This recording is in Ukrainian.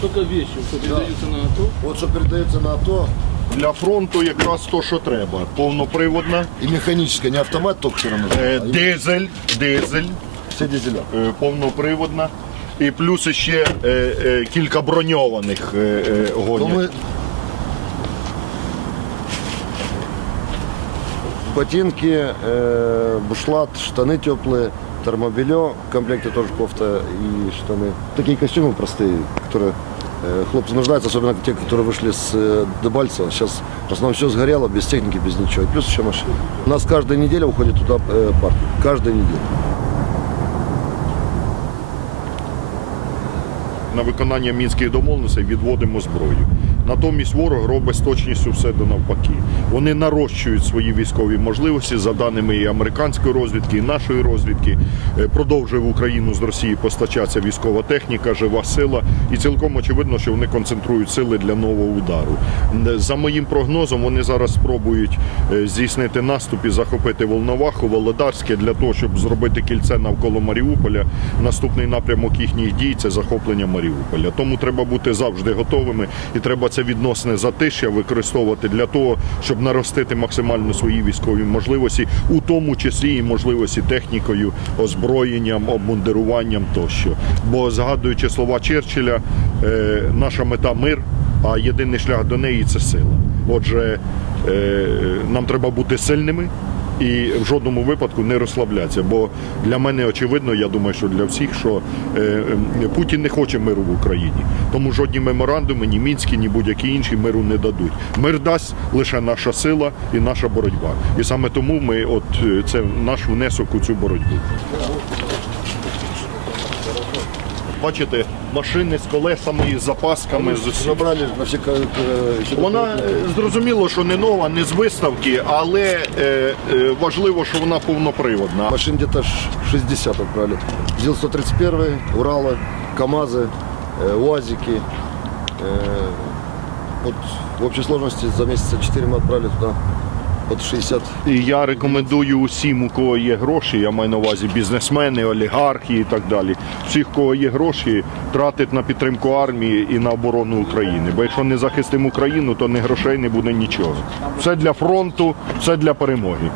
Только вещи, что передаются на АТО. Вот что передается на АТО, Для фронту якраз то, що треба. Повноприводна, и механическая, не автомат только что нам е, нужен, дизель, дизель, а все дизеля. е, повноприводна. І плюс ще е, е, кілька броньованих е, е, Ну, гонять. мы... Ботинки, э, бушлат, штаны теплые, термобелье, в комплекте тоже кофта и штаны. Такие костюмы простые, которые э, хлопцы нуждаются, особенно те, которые вышли с э, Дебальцева. Сейчас в основном все сгорело, без техники, без ничего. И плюс еще машины. У нас каждая неделя уходит туда э, партия. Каждая неделя. на виконання мінських домовленостей відводимо зброю. Натомість ворог робить з точністю все до навпаки. Вони нарощують свої військові можливості за даними і американської розвідки, і нашої розвідки. Е, Продовжує в Україну з Росії постачатися військова техніка, жива сила. І цілком очевидно, що вони концентрують сили для нового удару. За моїм прогнозом, вони зараз спробують е, здійснити наступ і захопити Волноваху, Володарське для того, щоб зробити кільце навколо Маріуполя. Наступний напрямок їхніх дій це захоплення Маріуполя. Тому треба бути завжди готовими, і треба це відносне затишя використовувати для того, щоб наростити максимально свої військові можливості, у тому числі і можливості технікою, озброєнням, обмундируванням тощо. Бо згадуючи слова Черчилля, е, наша мета мир, а єдиний шлях до неї це сила. Отже, е, нам треба бути сильними і в жодному випадку не розслаблятися. Бо для мене очевидно, я думаю, що для всіх, що е, е, Путін не хоче миру в Україні. Тому жодні меморандуми, ні мінські, ні будь-які інші миру не дадуть. Мир дасть лише наша сила і наша боротьба. І саме тому ми, от е, це наш внесок у цю боротьбу. Бачите, машини з колесами, з запасками, з усім. Забрали на все... ка- э, еще Вона такое- е, зрозуміло, що не нова, не з виставки, але е, е, важливо, що вона повноприводна. Машин где-то ш- 60 отправили. ЗИЛ-131, Уралы, КАМАЗы, э, УАЗики. Э, Вот в общей сложности за месяца 4 мы отправили туда под 60. І я рекомендую усім, у кого є гроші, я маю на увазі бізнесмени, олігархи і так далі. Всіх, у кого є гроші, тратить на підтримку армії і на оборону України. Бо якщо не захистимо Україну, то ні грошей не буде нічого. Все для фронту, все для перемоги.